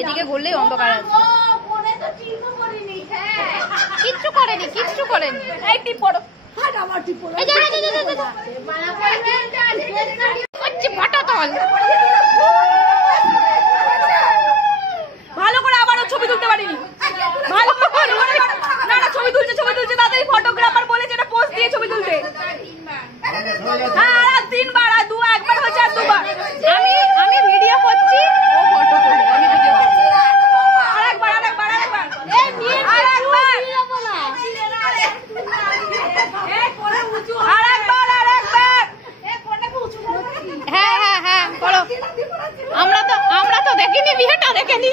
এদিকে ঘুরলেই অন্ধকার আছে। কিচ্ছু করেনি, কিচ্ছু করেনি। এই টিপ পড়ো, ভালো করে আবারও ছবি তুলতে পারিনি। ভালো করে না ছবি তুলছে, ছবি তুলছে তাদের ফটোগ্রাফার বলেছে এটা পোজ দিয়ে ছবি তুলতে। হ্যাঁ আর তিনবার, আর একবার হচ্ছে আর দুবার। আমি ভিডিও করছি, ও ফটো তুলে, আমি ভিডিও করছি। আরেকবার আরেকবার আরেকবার আরেকবার আরেকবার আরেকবার। হ্যাঁ হ্যাঁ হ্যাঁ করো। আমরা তো দেখিনি, বিয়েটা দেখিনি।